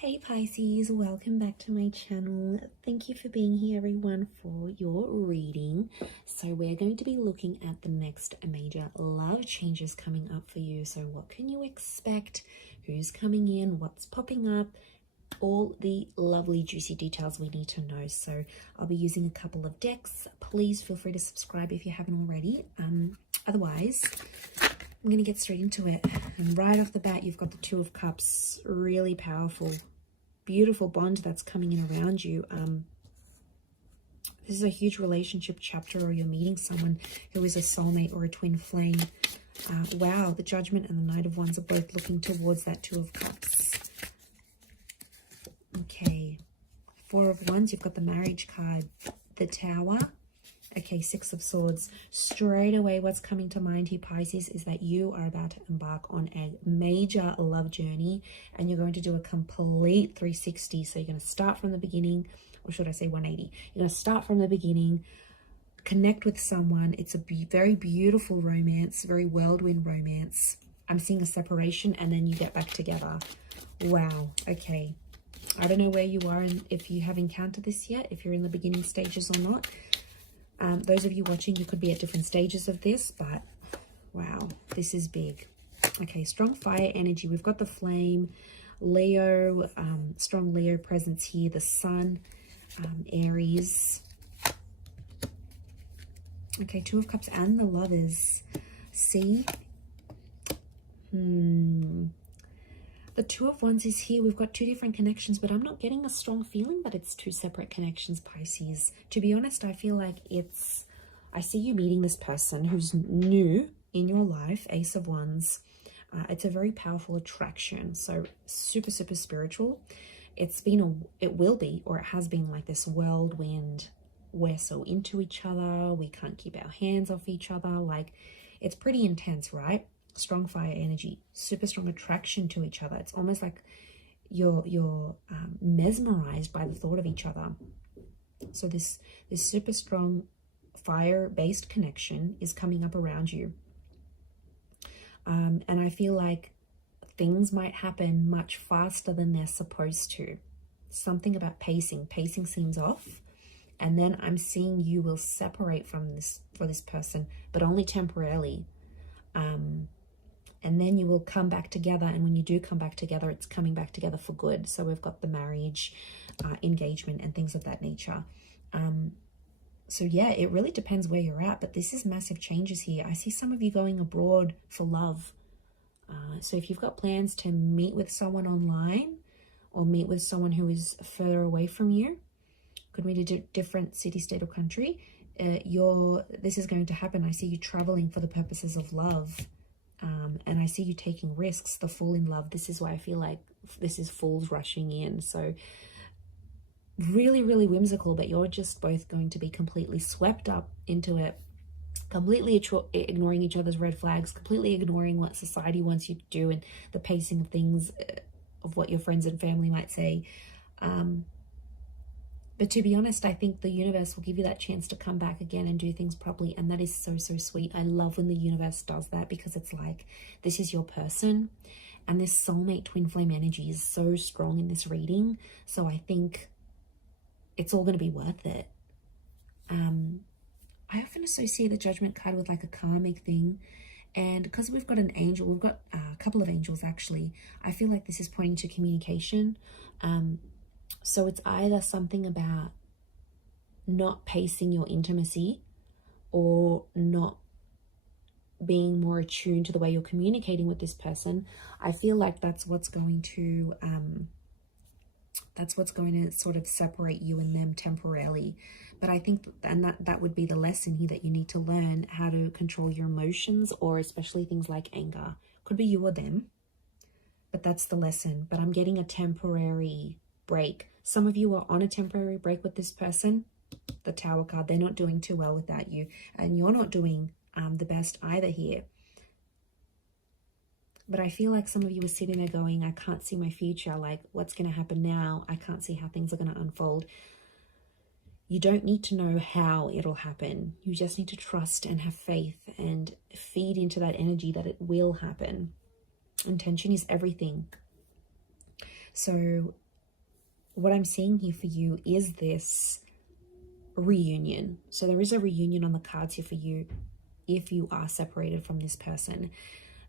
Hey Pisces, welcome back to my channel. Thank you for being here everyone for your reading. So we're going to be looking at the next major love changes coming up for you. So what can you expect? Who's coming in? What's popping up? All the lovely juicy details we need to know. So I'll be using a couple of decks. Please feel free to subscribe if you haven't already. Otherwise, I'm going to get straight into it. And right off the bat, you've got the Two of Cups. Really powerful, beautiful bond that's coming in around you. This is a huge relationship chapter, or you're meeting someone who is a soulmate or a twin flame. Wow, the Judgment and the Knight of Wands are both looking towards that Two of Cups. Okay, Four of Wands, you've got the marriage card, the Tower. Okay, Six of Swords. Straight away, what's coming to mind here, Pisces, is that you are about to embark on a major love journey, and you're going to do a complete 360. So you're going to start from the beginning, or should I say 180? You're going to start from the beginning, connect with someone. It's a very beautiful romance, very whirlwind romance. I'm seeing a separation, and then you get back together. Wow, okay. I don't know where you are and if you have encountered this yet, if you're in the beginning stages or not. Those of you watching, you could be at different stages of this, but wow, this is big. Okay, strong fire energy. We've got the flame, Leo, strong Leo presence here, the sun, Aries. Okay, Two of Cups and the Lovers. See? The Two of Wands is here. We've got two different connections, but I'm not getting a strong feeling that it's two separate connections, Pisces. To be honest, I feel like I see you meeting this person who's new in your life, Ace of Wands. It's a very powerful attraction, so super, super spiritual. It will be, or it has been like this whirlwind. We're so into each other. We can't keep our hands off each other. Like, it's pretty intense, right? Strong fire energy, super strong attraction to each other. It's almost like you're mesmerized by the thought of each other. So this super strong fire-based connection is coming up around you. And I feel like things might happen much faster than they're supposed to. Something about pacing seems off. And then I'm seeing you will separate from this person, but only temporarily. And then you will come back together, and when you do come back together, it's coming back together for good. So we've got the marriage, engagement, and things of that nature. So yeah, it really depends where you're at, but this is massive changes here. I see some of you going abroad for love. So if you've got plans to meet with someone online, or meet with someone who is further away from you, could be a different city, state, or country, this is going to happen. I see you traveling for the purposes of love. And I see you taking risks, the fall in love. This is why I feel like this is fools rushing in. So really, really whimsical, but you're just both going to be completely swept up into it, completely ignoring each other's red flags, completely ignoring what society wants you to do and the pacing of things, of what your friends and family might say. But to be honest, I think the universe will give you that chance to come back again and do things properly. And that is so, so sweet. I love when the universe does that, because it's like, this is your person. And this soulmate twin flame energy is so strong in this reading. So I think it's all going to be worth it. I often associate the Judgment card with like a karmic thing. And because we've got an angel, we've got a couple of angels actually, I feel like this is pointing to communication. So it's either something about not pacing your intimacy, or not being more attuned to the way you're communicating with this person. I feel like that's what's going to sort of separate you and them temporarily. But I think, and that would be the lesson here, that you need to learn how to control your emotions, or especially things like anger. Could be you or them, but that's the lesson. But I'm getting a temporary break. Some of you are on a temporary break with this person. The Tower card, they're not doing too well without you, and you're not doing the best either here. But I feel like some of you are sitting there going, I can't see my future. Like, what's going to happen now? I can't see how things are going to unfold. You don't need to know how it'll happen. You just need to trust and have faith and feed into that energy that it will happen. Intention is everything. So what I'm seeing here for you is this reunion. So there is a reunion on the cards here for you if you are separated from this person.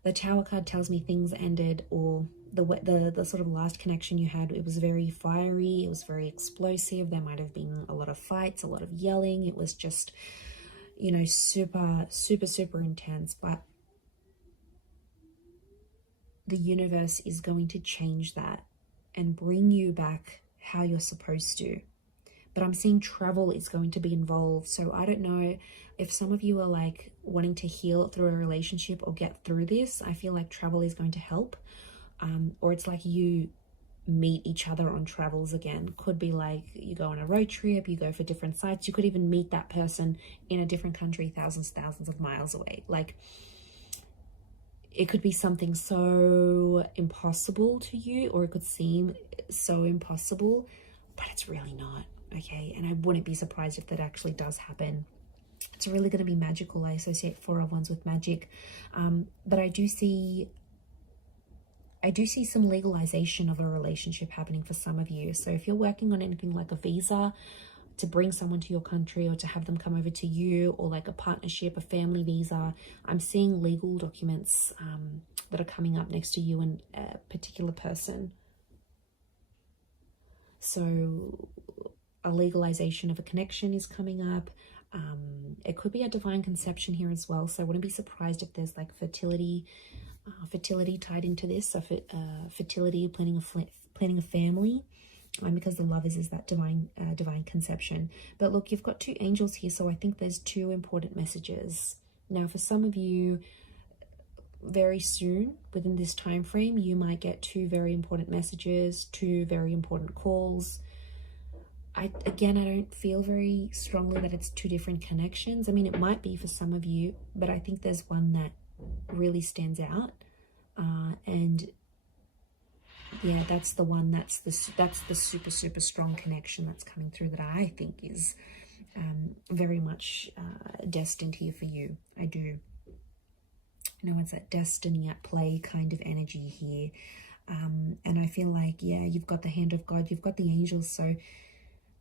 The Tower card tells me things ended, or the sort of last connection you had, it was very fiery, it was very explosive. There might have been a lot of fights, a lot of yelling. It was just, you know, super intense. But the universe is going to change that and bring you back how you're supposed to. But I'm seeing travel is going to be involved. So I don't know if some of you are like wanting to heal through a relationship or get through this. I feel like travel is going to help. Or it's like you meet each other on travels again. Could be like you go on a road trip, you go for different sites. You could even meet that person in a different country, thousands of miles away. Like, it could be something so impossible to you, or it could seem so impossible, but it's really not. Okay, and I wouldn't be surprised if that actually does happen. It's really going to be magical. I associate 4 of Wands with magic, but I do see some legalization of a relationship happening for some of you. So if you're working on anything like a visa to bring someone to your country, or to have them come over to you, or like a partnership, a family visa, I'm seeing legal documents that are coming up next to you and a particular person. So a legalization of a connection is coming up. It could be a divine conception here as well. So I wouldn't be surprised if there's like fertility tied into this. So fertility, planning a family, because the Lovers is that divine conception. But look, you've got 2 angels here, so I think there's 2 important messages. Now, for some of you, very soon within this time frame, you might get 2 very important messages, 2 very important calls. I don't feel very strongly that it's 2 different connections. I mean, it might be for some of you, but I think there's one that really stands out, and yeah, that's the one, that's the super strong connection that's coming through, that I think is very much destined here for you. I do. You know, it's that destiny at play kind of energy here, and I feel like, yeah, you've got the hand of God, you've got the angels, so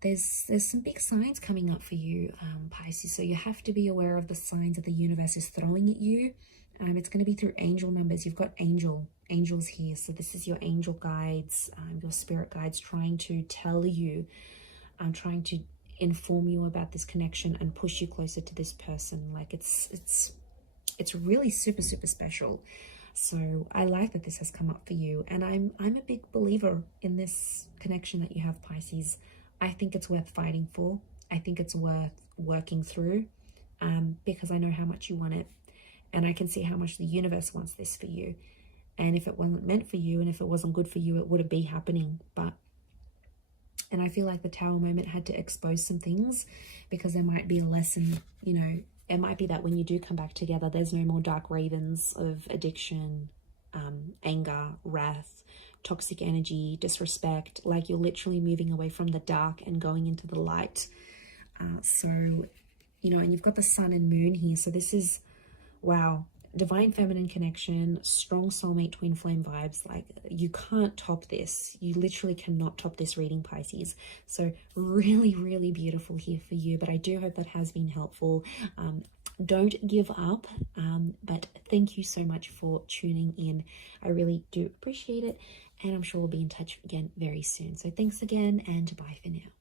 there's some big signs coming up for you, Pisces. So you have to be aware of the signs that the universe is throwing at you. It's going to be through angel numbers. You've got angels here. So this is your angel guides, your spirit guides trying to tell you, trying to inform you about this connection and push you closer to this person. Like, it's really super special. So I like that this has come up for you, and I'm a big believer in this connection that you have, Pisces. I think it's worth fighting for. I think it's worth working through, because I know how much you want it, and I can see how much the universe wants this for you. And if it wasn't meant for you, and if it wasn't good for you, it wouldn't be happening. And I feel like the Tower moment had to expose some things, because there might be a lesson, you know. It might be that when you do come back together, there's no more dark ravens of addiction, anger, wrath, toxic energy, disrespect. Like, you're literally moving away from the dark and going into the light. So, you know, and you've got the sun and moon here. So this is, wow, divine feminine connection, strong soulmate twin flame vibes. Like, you can't top this. You literally cannot top this reading, Pisces. So really beautiful here for you. But I do hope that has been helpful. Don't give up, but thank you so much for tuning in. I really do appreciate it, and I'm sure we'll be in touch again very soon. So thanks again, and bye for now.